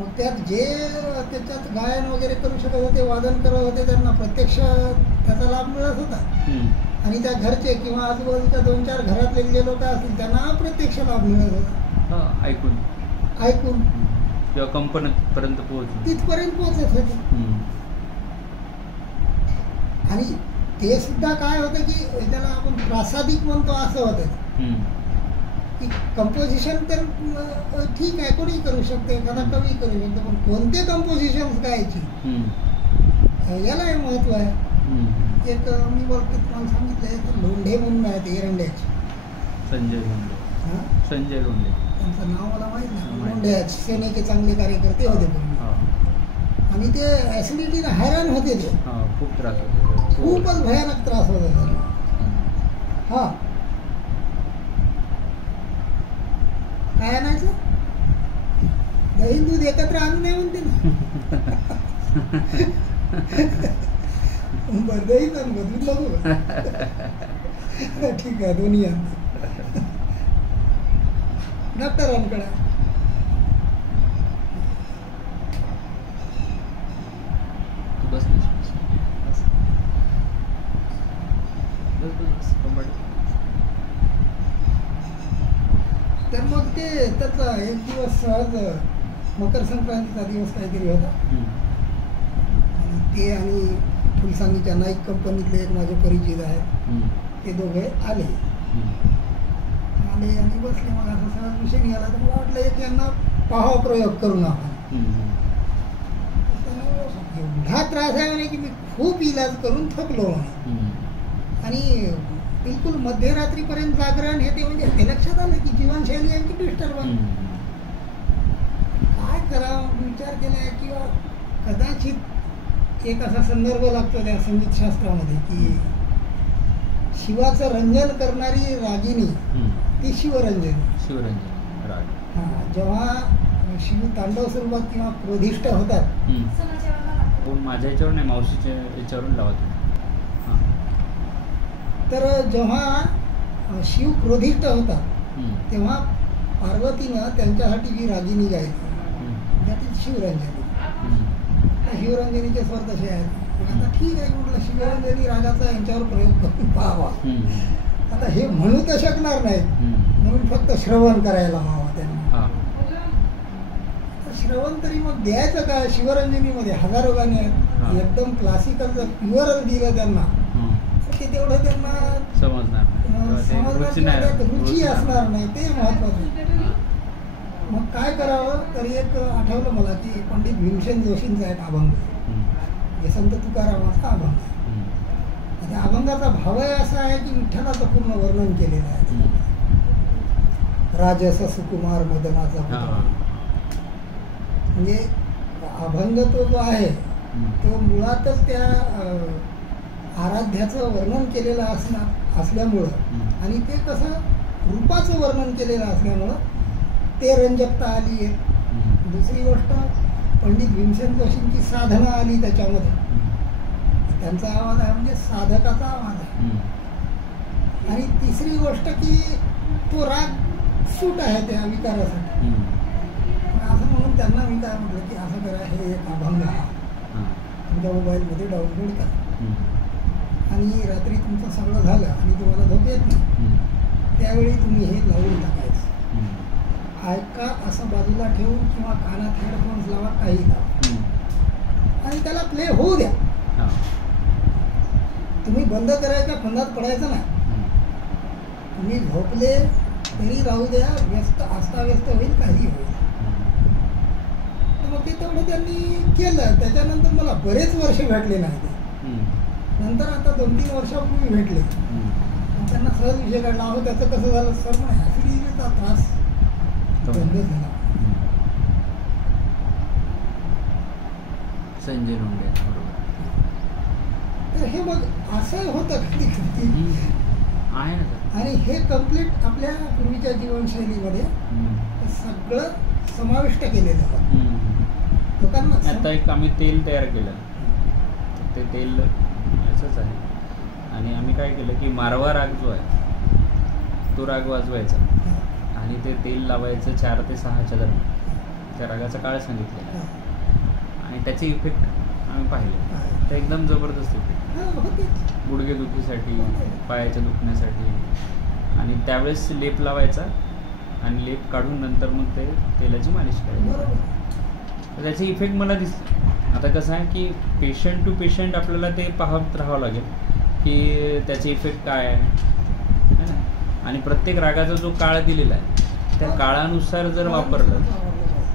मग त्यात जे त्याच्यात गायन वगैरे करू शकत होते, वादन करत होते, त्यांना प्रत्यक्ष त्याचा लाभ मिळत होता. आणि त्या घरचे किंवा आजूबाजूच्या 2-4 घरातले जे लोक असतील त्यांना अप्रत्यक्ष लाभ मिळत होता. ऐकून किंवा कंपनीपर्यंत तिथपर्यंत पोहोचत होते. आणि ते सुद्धा काय होतं की त्याला आपण प्रासादिक म्हणतो असं होतं की कंपोजिशन तर ठीक आहे, कोणी करू शकते, एखादा कवी करू शकतो, पण कोणते कंपोजिशन गायची याला महत्व आहे. एक मी बोलतो तुम्हाला सांगितलं, लोंढे म्हणून आहेत एरंड्याचे, संजय लोंढे त्यांचं नाव मला माहीत नाही. लोंढे आहेत, सेनेचे चांगले कार्यकर्ते होते आणि ते ऍसिडिटीने हैराण होते. ते खूप त्रास होतो, खूपच भयानक त्रास होत त्यांना. काय आणायचं, दही दूध एकत्र आणू नये म्हणते ना. बरं, दही आणू का, दूध नको का? ठीक आहे, दोन्ही आणतो. डॉक्टरांकडे तर मग ते त्याचा एक दिवस सहज मकर संक्रांतीचा दिवस काहीतरी होता. आणि ते आणि फुलसांगीच्या नाईक कंपनीतले एक माझे परिचित आहेत, ते दोघे आले आणि बसले. मग असं सहज विषय निघाला तर मला वाटलं एक यांना पाहावा प्रयोग करून आपण. एवढा त्रास आहे म्हणे की मी खूप इलाज करून थकलो म्हणे. आणि बिलकुल मध्यरात्रीपर्यंत जागरण हे ते, म्हणजे ते लक्षात आलं की जीवनशैली यांची डिस्टर्बन्स. काय करावं विचार केला किंवा कदाचित एक असा संदर्भ लागतो त्या संगीतशास्त्रामध्ये की शिवाचं रंजन करणारी रागिनी ती शिवरंजनी. जेव्हा शिव तांडव स्वरूपात किंवा क्रोधिष्ट होतात, माझ्या याच्यावर नाही, मावशीच्या याच्यावरून लावा तुम्ही. तर जेव्हा शिव क्रोधिष्ट होतात तेव्हा पार्वतीनं त्यांच्यासाठी जी रागिनी गायली त्यातील शिवरंजनी. शिवरंजनीचे स्वर तसे आहेत. आता ठीक आहे म्हटलं, शिवरंजनी रागाचा यांच्यावर प्रयोग करून पाहावा. आता हे म्हणू तर शकणार नाहीत, म्हणून फक्त श्रवण करायला हवा त्यांना. श्रवण तरी मग द्यायचं काय, शिवरंजनीमध्ये हजारो गाणी आहेत. एकदम क्लासिकल जर प्युअर दिलं त्यांना ते तेवढं त्यांना समजणार, रुची असणार नाही, ते महत्वाचं. मग काय करावं, तर एक आठवलं मला की पंडित भीमसेन जोशींचा एक अभंग, हे संत तुकारामाचा अभंग. त्या अभंगाचा भावही असा आहे की विठ्ठलाचं पूर्ण वर्णन केलेलं आहे. राजस सुकुमार मदनाचा, म्हणजे अभंग तो जो आहे तो मुळातच त्या आराध्याचं वर्णन केलेलं असल्यामुळं आणि ते कसं रूपाचं वर्णन केलेलं असल्यामुळं ते रंजकता आली आहे. दुसरी गोष्ट, पंडित भीमसेन जोशींची साधना आली त्याच्यामध्ये. त्यांचा आवाज आहे म्हणजे साधकाचा आवाज आहे. आणि तिसरी गोष्ट की तो राग सूट आहे त्या विकारासाठी. असं म्हणून त्यांना मी काय म्हटलं की असं करा, हे एक अभंग आहे, तुमच्या मोबाईलमध्ये डाउनलोड करा आणि रात्री तुमचं सगळं झालं आणि तुम्हाला झोप येत नाही त्यावेळी तुम्ही हे लावून टाकायचं. ऐका असं बाजूला ठेवून किंवा कानात हेडफोन्स लावा, काही लावा आणि त्याला प्ले होऊ द्या. तुम्ही बंद करायचा, फंदात पडायचं नाही. तुम्ही झोपले तरी राहू द्या, व्यस्त अस्ताव्यस्त होईल, काही होईल. तर मग ते तेवढं त्यांनी केलं. त्याच्यानंतर मला बरेच वर्ष भेटले नाही. नंतर आता 2-3 वर्षापूर्वी भेटले. त्यांना सहज विषय काढला, अहो त्याचं कसं झालं सर, मग ऍसिडिटीचा त्रास बंद झाला. संजय लोंढे, तर हे मग असं होतं कधी कधी आहे ना. आणि हे कम्प्लीट आपल्या पूर्वीच्या जीवनशैलीमध्ये सगळं समाविष्ट केलेलं आहे लोकांना. आता एक आम्ही तेल तयार केलं, ते तेल असंच आहे. आणि आम्ही काय केलं की मारवा राग जो आहे तो राग वाजवायचा आणि ते तेल लावायचं 4 ते 6च्या दरम्यान. त्या रागाचा काळ सांगितलेला हा. आहे आणि त्याचे इफेक्ट आम्ही पाहिले. तर एकदम जबरदस्त इफेक्ट. हा, होतेच. गुडघेदुखीसाठी, पायाच्या दुखण्यासाठी. आणि त्यावेळेस लेप लावायचा आणि लेप काढून नंतर मग ते तेलाची मालिश करायची. बरोबर. तर त्याचे इफेक्ट मला दिसले. आता कसं आहे की पेशंट टू पेशंट आपल्याला ते पाहत राहावं लागेल की त्याचे इफेक्ट काय आहे है ना. आणि प्रत्येक रागाचा जो काळ दिलेला आहे त्या काळानुसार जर वापरलं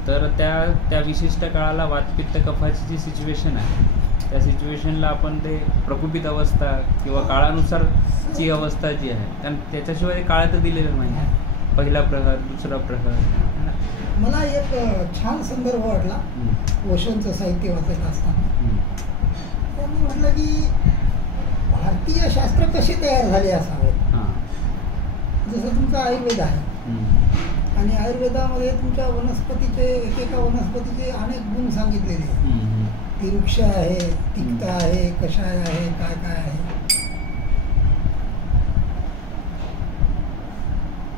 तर त्या विशिष्ट काळाला वातपित्त कफाची जी सिच्युएशन आहे त्या सिच्युएशनला आपण ते प्रकुपित अवस्था किंवा काळानुसारची अवस्था जी आहे कारण त्याच्याशिवाय काळ तर दिलेलं नाही आहे. पहिला प्रहर, दुसरा प्रहर है ना. मला एक छान संदर्भ वाटला ओशोंचं साहित्य वाचत असताना. त्यांनी म्हटलं की भारतीय शास्त्र कसे तयार झाले असावेत. हां. जसं तुमचा आयुर्वेद आहे आणि आयुर्वेदामध्ये तुमच्या वनस्पतीचे एकेका वनस्पतीचे अनेक गुण सांगितलेले आहेत. ती वृक्ष आहे, तिक्त आहे, कषाय आहे, काय काय आहे.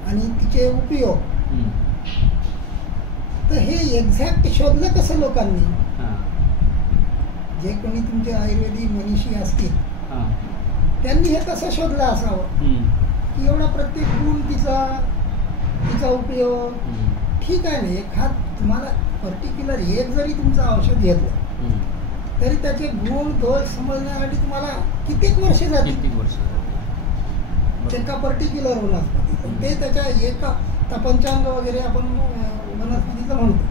आणि तिचे उपयोग. तर हे एक्झॅक्ट शोधलं कसं लोकांनी. जे कोणी तुमचे आयुर्वेदिक मनीषी असतील त्यांनी हे कसं शोधलं असावं की एवढा प्रत्येक गुण तिचा उपयोग. ठीक आहे ना, एखाद तुम्हाला पर्टिक्युलर एक जरी तुमचं औषध घेतलं तरी त्याचे गुण दोष समजण्यासाठी तुम्हाला कित्येक वर्ष जातील. एका पर्टिक्युलर वनस्पती ते त्याच्या एका पंचांग वगैरे आपण वनस्पतीचं म्हणतो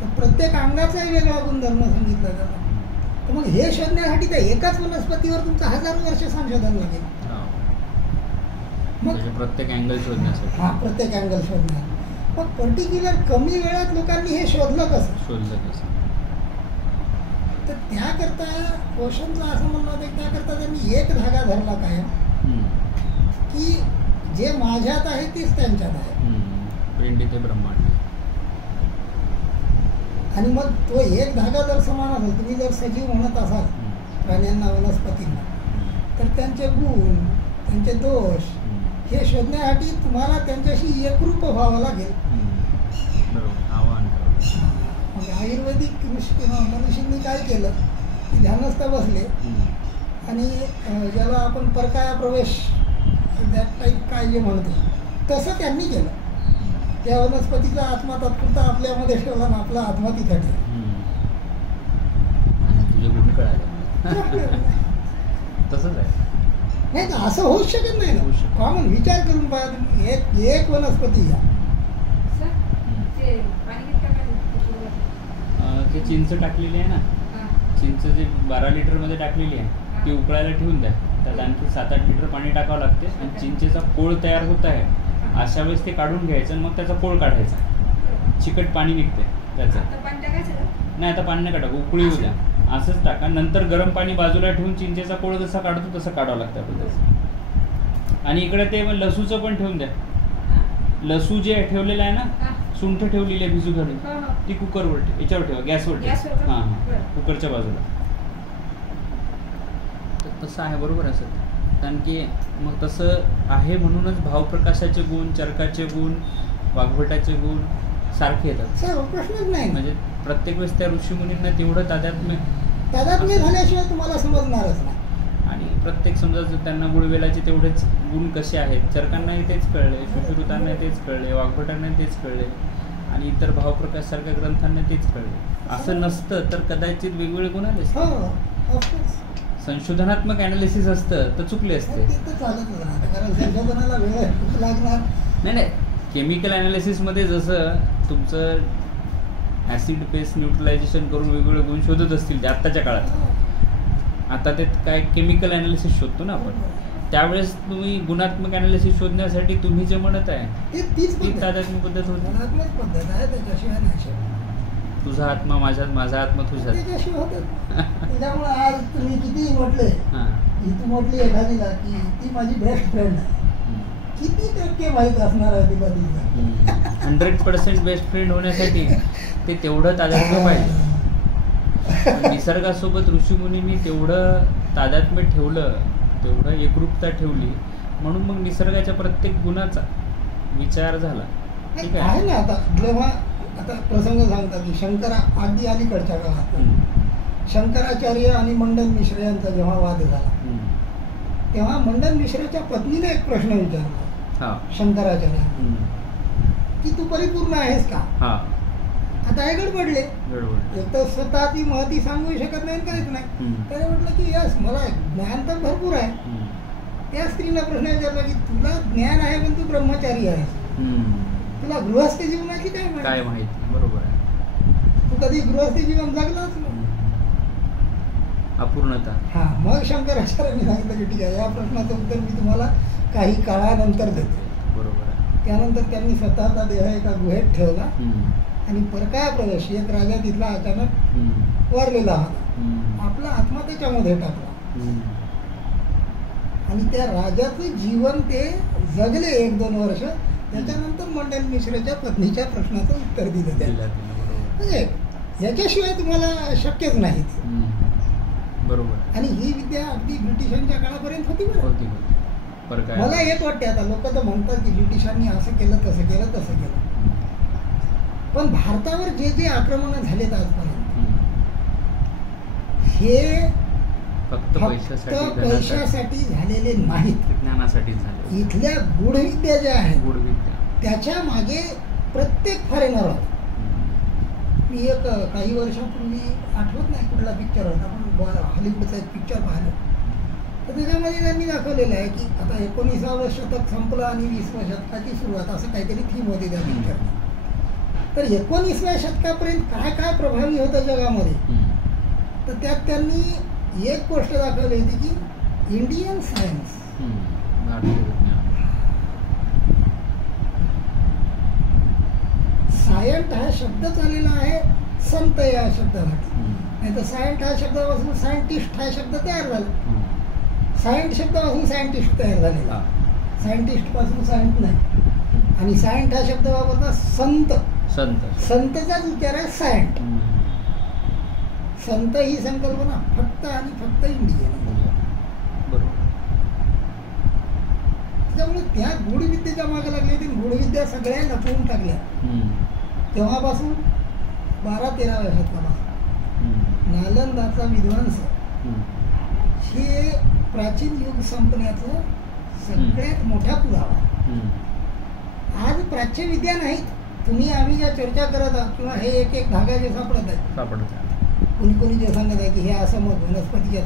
तर प्रत्येक अंगाचाही वेगळा गुणधर्म सांगितला जातो. तर मग हे शोधण्यासाठी त्या एकाच वनस्पतीवर तुमचं हजारो वर्ष संशोधन लागेल. मग प्रत्येक अँगल शोधण्यासाठी. हा, प्रत्येक अँगल शोधणार. मग पर्टिक्युलर कमी वेळात लोकांनी हे शोधलं कसं. तर त्याकरता ओशोंचं असं म्हणणं होतं की त्याकरता त्यांनी एक धागा धरला कायम की जे माझ्यात आहे तेच त्यांच्यात आहे. पिंडी ते ब्रह्मांड. आणि मग तो एक धागा जर समान असेल, तुम्ही जर सजीव म्हणत असाल प्राण्यांना, वनस्पतींना, तर त्यांचे गुण, त्यांचे दोष हे शोधण्यासाठी तुम्हाला त्यांच्याशी एकरूप व्हावं लागेल. मग आयुर्वेदिक मनुष्यांनी काय केलं की ध्यानस्थ बसले आणि ज्याला आपण परकाया प्रवेश काय जे म्हणतो तसं त्यांनी केलं. त्या वनस्पतीचा आत्मा तात्पुरता आपल्यामध्ये ठेवला आणि आपला आत्मा तिथं ठेवला. तसंच आहे. नाही तर असं होऊच शकत नाही ना. कॉमन विचार करून पहा, एक वनस्पती घ्या. ते चिंच टाकलेली आहे ना, चिंच जे 12 लिटरमध्ये टाकलेली आहे ती उकळायला ठेवून द्या. त्यात आणखी 7-8 लिटर पाणी टाकावं लागते आणि चिंचेचा कोळ तयार होत आहे अशा वेळेस ते काढून घ्यायचं आणि मग त्याचा कोळ काढायचा. चिकट पाणी निघते त्याचं. नाही, आता पाणी नाही टाका, उकळी होऊ द्या. असंच टाका. नंतर गरम पाणी बाजूला ठेवून चिंचेचा कोळ जसा काढतो तसं काढावं लागतं आपण त्याचं. आणि इकडे ते लसूचं पण ठेवून द्या. लसू जे ठेवलेलं आहे ना, सुंठ ठेवलेली आहे भिजू घालून, ती कुकरवर याच्यावर ठेवा, गॅसवर ठेवा. हां हां, कुकरच्या बाजूला. तर तसं आहे, बरोबर आहे सर. कारण की मग तसं आहे म्हणूनच भावप्रकाशाचे गुण, चरकाचे गुण, वाघवटाचे गुण सारखे येतात. प्रश्नच नाही. म्हणजे प्रत्येक वेळेस त्या ऋषीमुनींना तेवढं तादात्म्य झाल्याशिवाय तुम्हाला समजणारच नाही. आणि प्रत्येक समजा त्यांना गुळवेलाचे तेवढेच गुण कसे आहेत, चरकांनाही तेच कळले, सुश्रुतांनाही तेच कळले, वाघभटांनाही तेच कळले आणि इतर भावप्रकाश सारख्या ग्रंथांना तेच कळले. असं नसतं तर कदाचित वेगवेगळे गुण आले असते. संशोधनात्मक ॲनालिसिस असतं तर चुकले असते. नाही, केमिकल ॲनालिसिसमध्ये जसं तुमचं ॲसिड बेस न्यूट्रलायझेशन करून वेगवेगळे गुण शोधत असतील ते आत्ताच्या काळात. आता ते काय केमिकल ॲनालिसिस शोधतो ना आपण, त्यावेळेस तुम्ही गुणात्मक ॲनालिसिस शोधण्यासाठी तुम्ही जे म्हणत आहे ती तादात्म्य पद्धत होती. तुझा आत्मा माझ्यात, माझा आत्मा तुझ्यात. त्याच्यामुळे आज तुम्ही किती म्हटले तू म्हटली एखादीला की ती माझी बेस्ट फ्रेंड आहे, किती टक्के माहीत असणार आहे तिला तिला. 100% बेस्ट फ्रेंड होण्यासाठी ते तेवढं तादात्म्य पाहिजे. निसर्गासोबत ऋषीमुनींनी तेवढं तादात्म्य ठेवलं, तेवढं एकरूपता ठेवली, म्हणून मग निसर्गाच्या प्रत्येक गुणाचा विचार झाला. ठीक आहे ना. आता जेव्हा आता प्रसंग सांगतात की अगदी अलीकडच्या काळात शंकराचार्य आणि मंडन मिश्र यांचा जेव्हा वाद झाला तेव्हा मंडन मिश्राच्या पत्नीने एक प्रश्न विचारला शंकराचार्य की तू परिपूर्ण आहेस का. आता हे गडबडले, एक तर स्वतः ती महती सांगू शकत नाही, काहीच नाही. त्याने म्हटलं की यस, मला ज्ञान तर भरपूर आहे. त्या स्त्रीला प्रश्न विचारला की तुला ज्ञान आहे पण तू ब्रह्मचारी आहेस, तुला गृहस्थ जीवनाची काय माहिती. बरोबर आहे, तू कधी गृहस्थ जीवन जगलाच नाही. अपूर्णता. हा, मग शंकराचार्यांनी सांगितलं की ठीक आहे, या प्रश्नाचं उत्तर मी तुम्हाला काही काळानंतर देते. बरोबर आहे. त्यानंतर त्यांनी स्वतःचा देह एका गुहेत ठेवला आणि परकाया प्रवेश, एक राजा तिथला अचानक वारलेला होता, आपला आत्मा त्याच्यामध्ये टाकला आणि त्या राजाचं जीवन ते जगले 1-2 वर्ष. त्याच्यानंतर मंडन मिश्राच्या पत्नीच्या प्रश्नाचं उत्तर दिलं त्याला. म्हणजे याच्याशिवाय तुम्हाला शक्यच नाही. बरोबर. आणि ही विद्या अगदी ब्रिटिशांच्या काळापर्यंत होती. मला एक वाटते, आता लोक तर म्हणतात की ब्रिटिशांनी असं केलं तसं केलं, पण भारतावर जे जे आक्रमण झालेत आजपर्यंत हे फक्त पैशासाठी झालेले नाहीत, ज्ञानासाठी झाले. इथल्या गूढविद्या ज्या आहेत त्याच्या मागे प्रत्येक फॉरेनर होता. मी एक काही वर्षापूर्वी, आठवत नाही कुठला पिक्चर होता, पण हॉलिवूडचा एक पिक्चर पाहिलं, तर त्याच्यामध्ये त्यांनी दाखवलेलं आहे की आता 19वे शतक संपलं आणि 20व्या शतकाची सुरुवात, असं काहीतरी थीम होती त्या पिक्चरने. तर 19व्या शतकापर्यंत काय काय प्रभावी होतं जगामध्ये, तर त्यात त्यांनी एक गोष्ट दाखवली होती की इंडियन सायन्स, सायंट हा शब्द आलेला आहे संत या शब्दासाठी, नाही तर सायंट हा शब्दापासून सायंटिस्ट हा शब्द तयार झाला. सायंट शब्दापासून सायंटिस्ट तयार झालेला, सायंटिस्ट पासून सायंट नाही. आणि सायंट हा शब्द वापरता संत, संतचाच उच्चार आहे सायंट. संत ही संकल्पना फक्त आणि फक्त इंडियन. त्यामुळे त्या गूढविद्येच्या मागे लागली होती. गूढविद्या सगळ्या लपवून टाकल्या. तेव्हापासून 12-13व्या शतकापासून नालंदाचा विध्वंस हे प्राचीन युग संपण्याचा सगळ्यात मोठा पुरावा. आज प्राच्य विद्या नाहीत. तुम्ही आम्ही ज्या चर्चा करत आहात किंवा हे एक धागा जे सापडत आहे, कोणी जे सांगत आहे की हे असं मग वनस्पतीच्या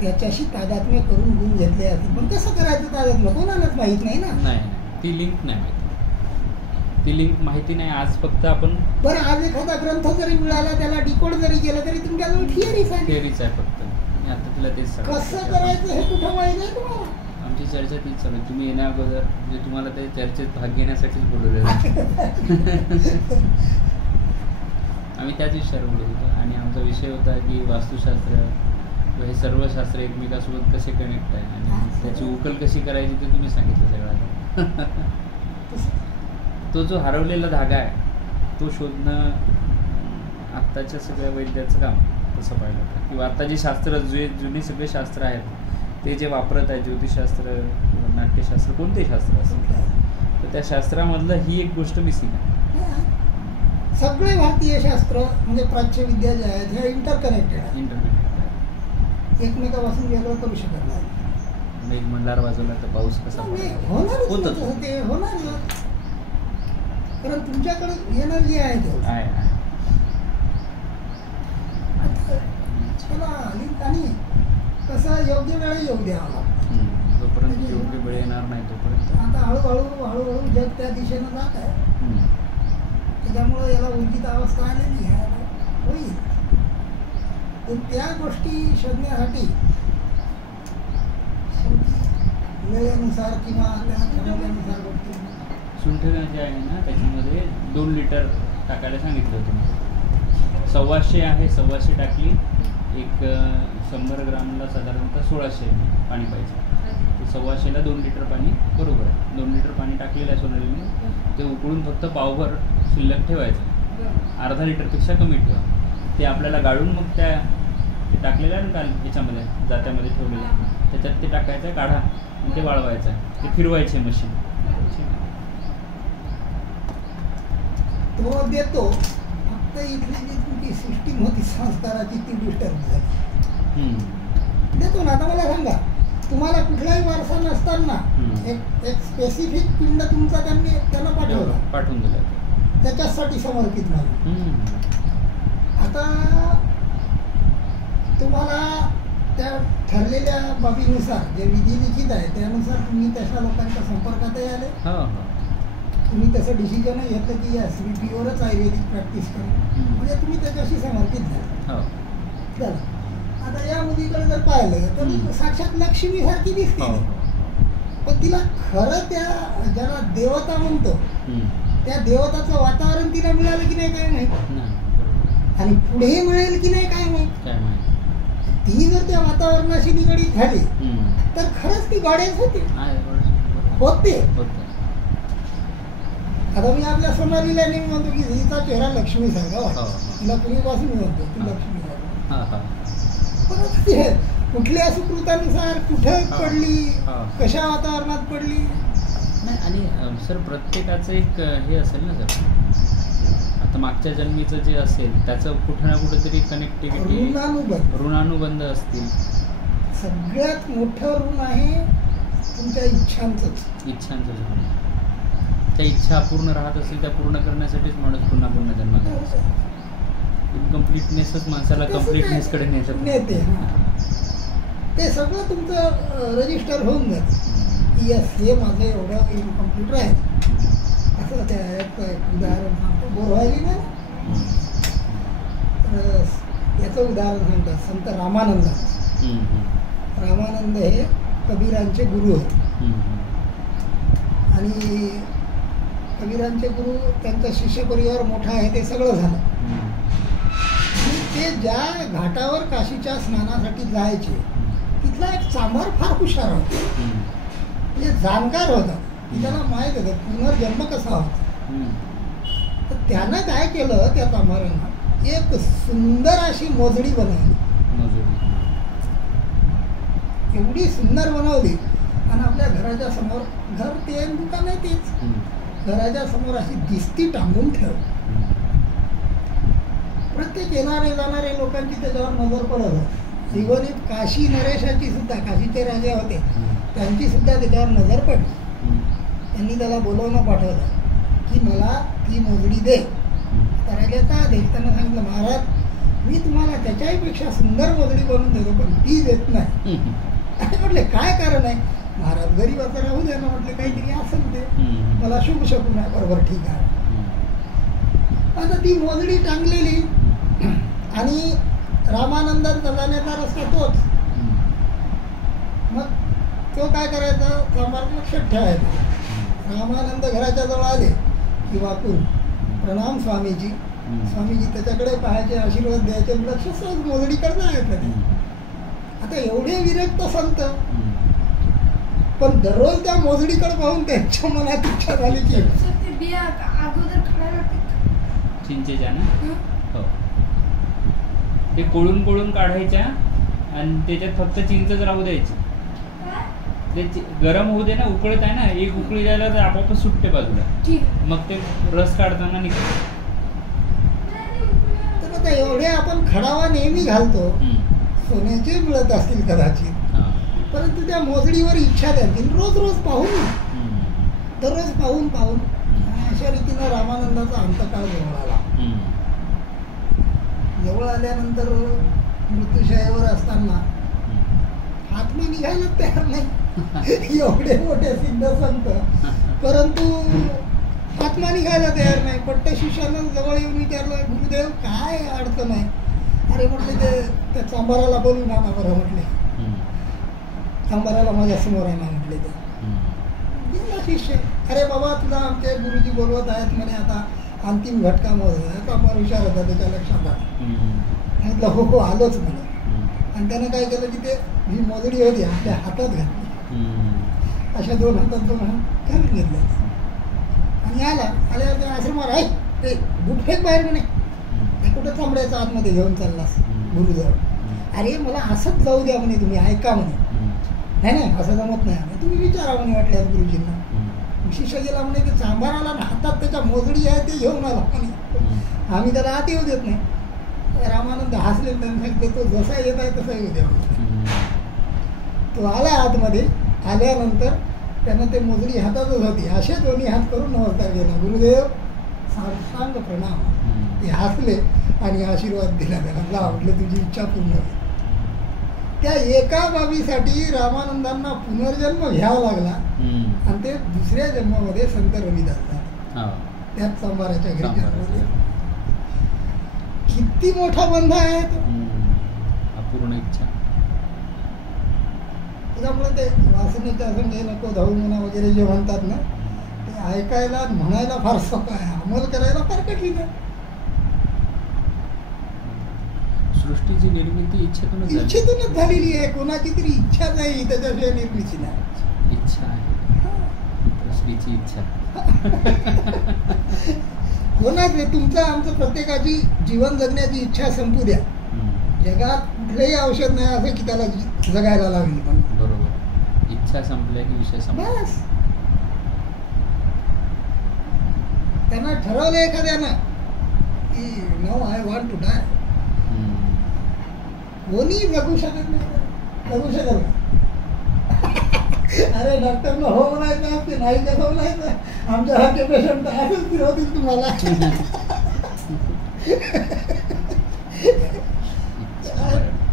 त्याच्याशी तादात्म्य करून गुण घेतले असतील, पण कसं करायचं तादात्म्य कोणालाच माहित नाही ना. ती लिंक नाही माहिती, ती लिंक माहिती नाही. आज फक्त आपण बरं, आज एखादा ग्रंथ जरी मिळाला, त्याला डिकोड जरी केलं तरी तुमच्याजवळ थिअरीच आहे फक्त. आता तुला तेच कसं करायचं हे कुठं माहिती आहे तुम्हाला. आमची चर्चा तीच चालू. तुम्ही येण्या अगोदर म्हणजे तुम्हाला ते चर्चेत भाग घेण्यासाठीच बोलवलेलं. आम्ही त्याच विषयावर बोलत होतो आणि आमचा विषय होता की वास्तुशास्त्र, हे सर्व शास्त्र एकमेकांसोबत कसे कनेक्ट आहे आणि त्याची उकल कशी करायची ते तुम्ही सांगितलं सगळं. तो जो हरवलेला धागा आहे तो शोधणं आत्ताच्या सगळ्या वैद्याचं काम तसं पाहिलं होतं. किंवा आत्ता जे शास्त्र, जे जुने सगळे शास्त्र आहेत ते जे वापरत आहे, ज्योतिषशास्त्र किंवा नाट्यशास्त्र, कोणते शास्त्र असेल, तर त्या शास्त्रामधलं ही एक गोष्ट मिसिंग आहे. सगळे भारतीय शास्त्र म्हणजे प्राच्य विद्या ज्या आहेत ह्या इंटरकनेक्टेड आहे, एकमेकापासून वेगळं करू शकत नाही. एक मल्हार वाजवला तर पाऊस कसा होणार, ते होणार, कारण तुमच्याकडे एनर्जी आहे ते. आणि कसं योग्य वेळ येऊ द्यावा, जोपर्यंत योग्य वेळ येणार नाही तोपर्यंत. आता हळूहळू जग त्या दिशेनं जात आहे, त्याच्यामुळं याला उंचित अवस्था आलेली आहे, होईल. पण त्या गोष्टी शोधण्यासाठी वेळेनुसार किंवा त्या ठरवल्यानुसार गोष्टी. सुंठगा जे आहे ना त्याच्यामध्ये 2 लिटर टाकायला सांगितलं होतं. 125 आहे, 125 टाकली, एक 100 ग्रामला साधारणतः 1600 पाणी पाहिजे. 125ला 2 लिटर पाणी बरोबर आहे. 2 लिटर पाणी टाकलेलं आहे सोनालीने, ते उकळून फक्त पावभर शिल्लक ठेवायचं, अर्धा लिटरपेक्षा कमी ठेवा. ते आपल्याला गाळून मग त्या ते टाकलेलं आहे ना काल याच्यामध्ये जात्यामध्ये ठेवलेलं, त्याच्यात ते टाकायचं, काढा आणि ते वाळवायचं, ते फिरवायचे मशीन. तो देतो, फक्त इथली जी तुमची सिस्टीम होती संस्काराची ती डिस्टर्ब झाली. देतो ना. आता मला सांगा, तुम्हाला कुठलाही वारसा नसताना एक स्पेसिफिक पिंड तुमचा त्यांना पाठवून दिला, त्याच्यासाठी समर्पित झालं. आता तुम्हाला त्या ठरलेल्या बाबीनुसार जे विधी लिखित आहे त्यानुसार तुम्ही तशा लोकांच्या संपर्कातही आले. तुम्ही तसं डिसिजन घेतलं की या CBTवरच आयुर्वेदिक प्रॅक्टिस करा, म्हणजे तुम्ही त्याच्याशी समर्पित झाला. आता या मुलीकडे जर पाहिलं तर साक्षात लक्ष्मीसारखी दिसते, पण तिला खरं त्या ज्याला देवता म्हणतो त्या देवताचं वातावरण तिला मिळालं की नाही काय माहित, आणि पुढे मिळेल की नाही काय माहित. ती जर त्या वातावरणाशी निगडीत झाली तर खरंच ती गॉडेस होते. आता मी आपल्या सोनालीला नेहमी म्हणतो की हिचा चेहरा लक्ष्मीसारखा वाटतो, तिला पूर्वीपासून म्हणतो ती लक्ष्मीसारखा. कुठल्या सुकृतानुसार कुठं पडली, कशा वातावरणात पडली नाही. आणि सर प्रत्येकाचं एक हे असेल ना सर, आता मागच्या जन्मीचं जे असेल त्याचं कुठं ना कुठेतरी कनेक्टिव्हिटी, ऋणानुबंध असतील. सगळ्यात मोठं ऋण आहे तुमच्या इच्छांचं. त्या इच्छा अपूर्ण राहत असेल त्या पूर्ण करण्यासाठीच माणूस पुन्हा पुन्हा जन्म घेतो. इनकम्प्लीटनेसच माणसाला कम्प्लीटनेसकडे नेते. ते सगळं तुमचं रजिस्टर होऊन जातं की यस हे माझं एवढं इनकम्प्लीट आहे. असं त्या उदाहरण सांगतो, बोरवाली ना याचं उदाहरण सांगतात संत रामानंदाचं. रामानंद हे कबीरांचे गुरु होते, आणि कबीरांचे गुरु त्यांचा शिष्य परिवार मोठा आहे ते सगळं झालं. ते ज्या घाटावर काशीच्या स्नानासाठी जायचे तिथला एक चांभार फार हुशार होता, म्हणजे जाणकार होता, त्याला माहीत होतं पुनर्जन्म कसा होता. तर त्यानं काय केलं, त्या चांभारानं एक सुंदर अशी मोजडी बनवली. एवढी सुंदर बनवली आणि आपल्या घराच्या समोर, घर ते दुकान आहे तेच, घराच्या समोर अशी दिसती टांगून ठेव. प्रत्येक येणारे जाणारे लोकांची त्याच्यावर नजर पडत होती. इव्हन काशी नरेशाची सुद्धा, काशीचे राजे होते त्यांची सुद्धा त्याच्यावर नजर पडली. त्यांनी त्याला बोलवणं पाठवलं की मला ती मोजडी दे. तर राजाचा देखताना सांगितलं, महाराज मी तुम्हाला त्याच्याहीपेक्षा सुंदर मोजडी बनवून देतो पण ती देत नाही. म्हटले काय कारण आहे. महाराज गरीबाचं राहू द्या ना, म्हटलं काहीतरी असेल ते, मला शुभ शकून आहे. बरोबर ठीक आहे. आता ती मोजडी टांगलेली आणि रामानंदांचा जाण्याचा रस्ता तोच. मग तो काय करायचा, चांभार लक्षात ठेवायचा. रामानंद घराच्या जवळ आले की वाकून प्रणाम स्वामीजी. स्वामीजी त्याच्याकडे पाहायचे, आशीर्वाद द्यायचे, लक्ष सहज मोजडीकडे जायचं. आता एवढे विरक्त संत, पण दररोज त्या मोजडीकडे पाहून त्यांच्या मनात इच्छा झाली की चिंचेच्या ना हो, ते कोळून कोळून काढायच्या आणि त्याच्यात फक्त चिंचच राहू द्यायची. ते गरम होऊ दे ना, उकळत आहे ना, एक उकळी जायला तर आपोआप सुटते बाजूला, मग ते रस काढताना निघतो. तर आता एवढे आपण खडावा नेहमी घालतो, सोन्याचे मिळत असतील कदाचित, परंतु त्या मोजडीवर इच्छा द्यायची रोज रोज पाहून, दररोज पाहून पाहून. अशा रीतीनं रामानंदाचा अंतकाळ जवळ आला. जवळ आल्यानंतर मृत्यूशय्यावर असताना आत्मा निघायला तयार नाही. एवढे मोठे सिद्ध संत, परंतु आत्मा निघायला तयार नाही. पट्ट शिष्यानं जवळ येऊन विचारलं, गुरुदेव काय अडचण आहे. अरे म्हटले ते त्या चांभाराला बोलून आणा बरं. म्हटले चांभाराला माझ्या समोर आणा. म्हटले ते गेला शिष्य. अरे बाबा तुला आमचे गुरुजी बोलवत आहेत म्हणे, आता अंतिम घटकामध्ये. चांभार हुशार होता, त्याच्या लक्षात आला. म्हटलं हो हो आलोच म्हणे. आणि त्यानं काय केलं की ते ही मोजडी होती आपल्या हातात घातली, अशा दोन हातात दोन हात घालून घेतले आणि आल्यावर त्या आश्रमावर आहे ते बूट फेक बाहेर म्हणे. कुठं चांबड्याचा आतमध्ये घेऊन चाललास गुरुजवळ. अरे मला असंच जाऊ द्या म्हणे, तुम्ही ऐका म्हणे. नाही नाही असं जमत नाही, तुम्ही विचारा म्हणे वाटल्यास गुरुजींना. विशिष्ट गेला म्हणे ते चांभाराला ना हातात त्याच्या मोजडी आहे ते घेऊन आला म्हणे. आम्ही त्याला आत येऊ देत नाही. रामानंद हसले, त्यांनी सांगितलं तो जसा येत आहे तसा येऊ द्या. तो आला आतमध्ये. आल्यानंतर त्यानं ते मोजडी हातातच होती, असे दोन्ही हात करून नमस्कार केला. गुरुदेव साष्टांग प्रणाम. ते हसले आणि आशीर्वाद दिला त्याला. म्हटलं तुझी इच्छा पूर्ण होईल. त्या एका बाबीसाठी रामानंदांना पुनर्जन्म घ्यावा लागला आणि ते दुसऱ्या जन्मामध्ये संत रविदास झाले. त्याच चांभाराच्या घरी. किती मोठा बंध आहे तो. अपूर्ण इच्छा. त्याच्यामुळे ते वासनेच्या संगे नको धावू म्हणा वगैरे जे म्हणतात ना, ते ऐकायला म्हणायला फार सोपं आहे, अंमल करायला फार कठीण आहे. सृष्टीची निर्मिती इच्छेतूनच झालेली आहे. कोणाची तरी इच्छाच आहे, त्याच्याशिवाय निर्मिती नाही. इच्छा आहे सृष्टीची इच्छा. कोणाच तुमचं आमचं प्रत्येकाची जीवन जगण्याची इच्छा संपू द्या. जगात कुठलंही औषध नाही असं की त्याला जगायला लागली. पण बरोबर, इच्छा संपल्या की विषय संपला. बस त्यांना ठरवलं एखाद्यानं की no I want to die. कोणी जगू शकत नाही. जगू शकत नाही. अरे डॉक्टरला हो म्हणायचं ते नाही कसं म्हणायचं. आमच्या हार्टचे पेशंट असंच फिरवतील तुम्हाला.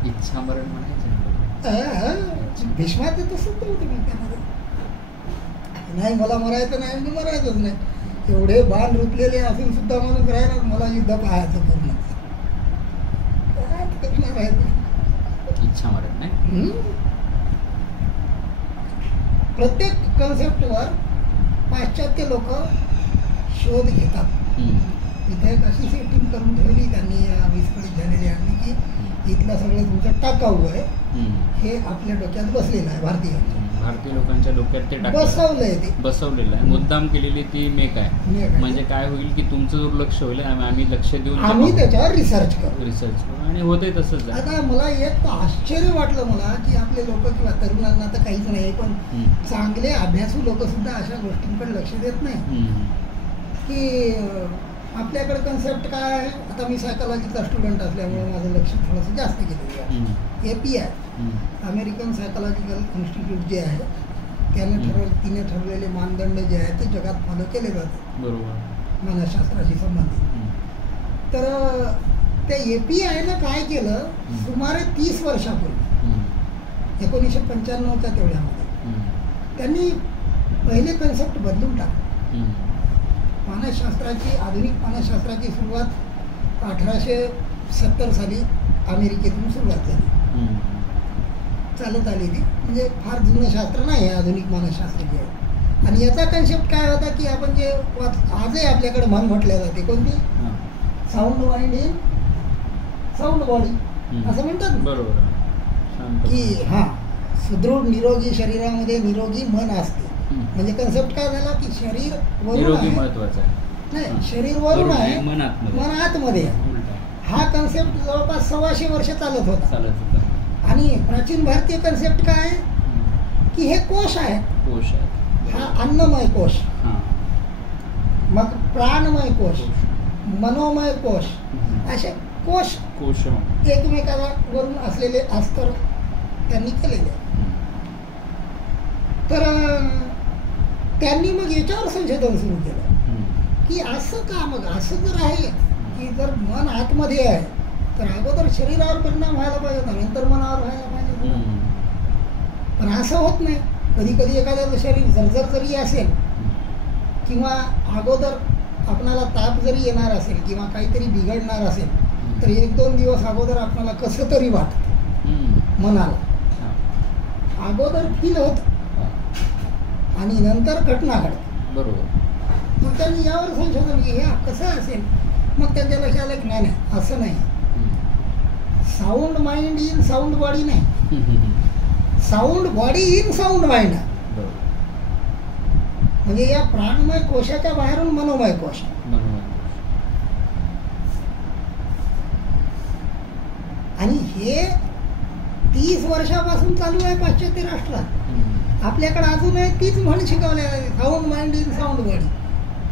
इच्छा मरण म्हणायचं. भीष्माचं तसंच होतं मी त्यामध्ये. नाही मला मरायचं नाही म्हणजे मरायचंच नाही. एवढे बाण रुतलेले असून सुद्धा माणूस राहिला मला युद्ध पाहायचं पूर्ण. इच्छा मरण नाही. प्रत्येक कन्सेप्टवर पाश्चात्य लोक शोध घेतात. इथे एक अशी सेटिंग करून ठेवली त्यांनी या विस्कळीत झालेली आणि की इथलं सगळं तुमचं टाकाऊ आहे हे आपल्या डोक्यात बसलेलं आहे. भारतीय लोकांच्या डोक्यात ते बसवलंय, ते बसवलेलं आहे. मुद्दाम केलेली ती मेक आहे. म्हणजे काय होईल की तुमचं दुर्लक्ष होईल, आम्ही लक्ष देऊन आम्ही त्याच्यावर रिसर्च करू आणि होते तसंच. आता मला एक आश्चर्य वाटलं मला की आपले लोक किंवा तरुणांना तर काहीच नाही, पण चांगले अभ्यासू लोक सुद्धा अशा गोष्टींकडे लक्ष देत नाही. की आपल्याकडे कन्सेप्ट काय आहे. आता मी सायकॉलॉजीचा स्टुडंट असल्यामुळे माझं लक्ष थोडंसं जास्त गेलेलं आहे. API अमेरिकन सायकॉलॉजिकल इन्स्टिट्यूट जे आहे तिने ठरवलेले मानदंड जे आहेत ते जगात फॉलो केले जातात. बरोबर, मानसशास्त्राशी संबंधित. तर त्या APIनं काय केलं, सुमारे 30 वर्षापूर्वी 1995च्या तेवढ्यामध्ये त्यांनी पहिले कन्सेप्ट बदलून टाकले. मानसशास्त्राची, आधुनिक मानसशास्त्राची सुरुवात 1870 साली अमेरिकेतून सुरुवात झाली. चालत आली ती, म्हणजे फार जुनं शास्त्र नाही आहे आधुनिक मानसशास्त्र जे आहे. आणि याचा कन्सेप्ट काय होता की आपण जे आजही आपल्याकडे म्हण म्हटल्या जाते कोणती, sound mind in sound body असं म्हणतात. बरोबर, की सुदृढ निरोगी शरीरामध्ये निरोगी मन असते. म्हणजे कन्सेप्ट काय झाला की शरीर वरून महत्वाचं आहे. नाही, शरीर वरून आहे, मन आतमध्ये आहे. हा कन्सेप्ट जवळपास 125 वर्ष चालत होता. आणि प्राचीन भारतीय कन्सेप्ट काय आहे की हे कोश आहे. हा अन्नमय कोश, मग प्राणमय कोश, मनोमय कोश, असे कोश एकमेकाला वरून असलेले अस्तर त्यांनी केलेले. तर त्यांनी मग याच्यावर संशोधन सुरू केलं की असं का, मग असं जर आहे की जर मन आतमध्ये आहे तर अगोदर शरीरावर परिणाम व्हायला पाहिजे होता, नंतर मनावर व्हायला पाहिजे होता. पण असं होत नाही. कधी कधी एखाद्याचं शरीर जर्जर जरी असेल किंवा अगोदर आपणाला ताप जरी येणार असेल किंवा काहीतरी बिघडणार असेल तर 1-2 दिवस अगोदर आपल्याला कसं तरी वाटतं. मनाला अगोदर फील होतं आणि नंतर घटना घडते. बरोबर. मग त्यांनी यावर संशोधन की हे कसं असेल. मग त्यांच्या लक्षात आलं की नाही असं नाही. Sound mind in sound body नाही, sound body in sound mind. म्हणजे या प्राणमय कोशाच्या बाहेरून मनोमय कोश. आणि हे 30 वर्षापासून चालू आहे पाश्चात्य राष्ट्रात. आपल्याकडे अजूनही तीच म्हण शिकवल्या आहे, sound mind in sound body.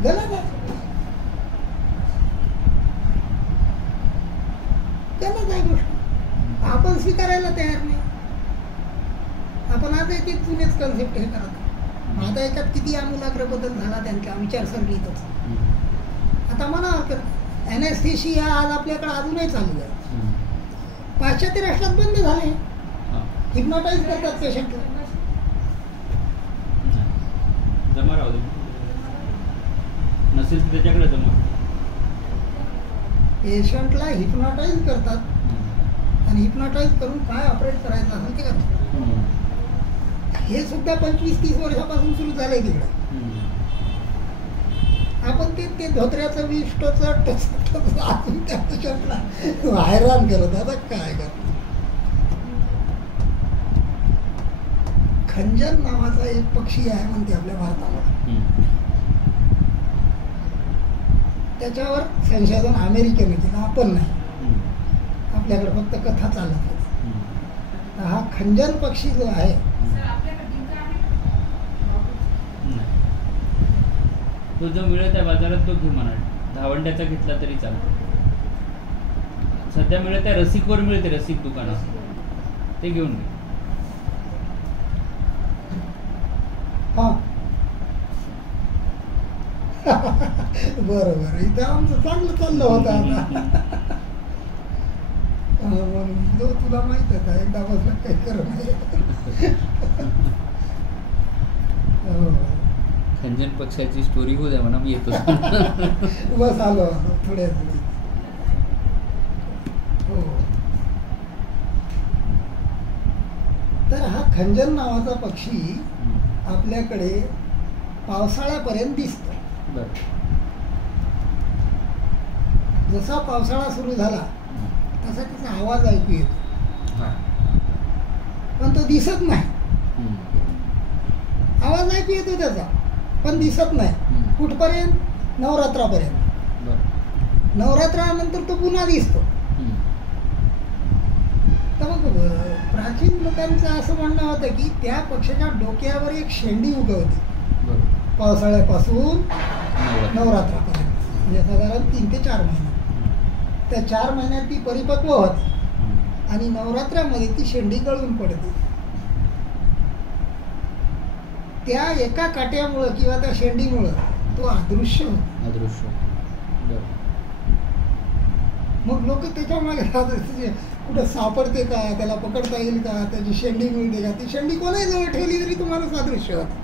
गलत आहे, गलत आहे गोष्ट. आपण स्वीकारायला तयार नाही. आपण आता ते जुनेच कन्सेप्ट हे करत. आता याच्यात किती आमूलाग्र बदल झाला त्यांच्या विचारसरणीतच. आता मला एनेस्थेशिया आज आपल्याकडे अजूनही चालू आहे. पाश्चात्य राष्ट्रात बंद झाले. हिप्नोटाईज करतात पेशंटला. जमा राहू दे, नसेल तर त्याच्याकडे जमा. पेशंटला हिप्नोटाईज करतात आणि हिप्नोटाईज करून काय ऑपरेट करायचं असेल ते करतात. हे सुद्धा 25-30 वर्षापासून सुरू झालंय तिकडे. आपण ते धोत्र्याचं विष टोचत अजून त्या पेशंटला हैराण करत. आता काय करत. खंजन नावाचा एक पक्षी आहे म्हणते आपल्या भारतामध्ये. त्याच्यावर संशोधन अमेरिकेने केलं, आपण नाही. आपल्याकडे फक्त कथा चालत होती. हा खंजन पक्षी जो आहे तो जो मिळत आहे बाजारात तो घे म्हणा. धावंड्याचा घेतला तरी चालतो. सध्या मिळत आहे रसिकवर मिळते, रसिक दुकानात, ते घेऊन घे. हा बरोबर. इथं आमचं चांगलं चाललं होतं. आता म्हणून तुला माहित आहे एकदा बसलं काही करत नाही. खंजन पक्षाची स्टोरी होऊ द्या म्हणा, मी येतो. बस आलो थोड्या. हो, तर हा खंजन नावाचा पक्षी आपल्याकडे पावसाळ्यापर्यंत दिसतो. जसा पावसाळा सुरू झाला तसा त्याचा आवाज ऐकू येतो, पण तो दिसत नाही. आवाज ऐकू येतो त्याचा, पण दिसत नाही. कुठपर्यंत? नवरात्रापर्यंत. नवरात्रानंतर तो पुन्हा दिसतो. तर मग प्राचीन लोकांचं असं म्हणणं होतं की त्या पक्षाच्या डोक्यावर एक शेंडी उगवते पावसाळ्यापासून नवरात्रापर्यंत, म्हणजे साधारण 3 ते 4 महिने. त्या 4 महिन्यात ती परिपक्व होते आणि नवरात्रामध्ये ती शेंडी गळून पडते. त्या एका काट्यामुळं किंवा त्या शेंडीमुळं तो अदृश्य होतो. मग लोक त्याच्या मागे कुठं सापडते का, त्याला पकडता येईल का, त्याची शेंडी मिळते का. ती शेंडी कोणाही जवळ ठेवली तरी तुम्हाला सादृश्य होतं.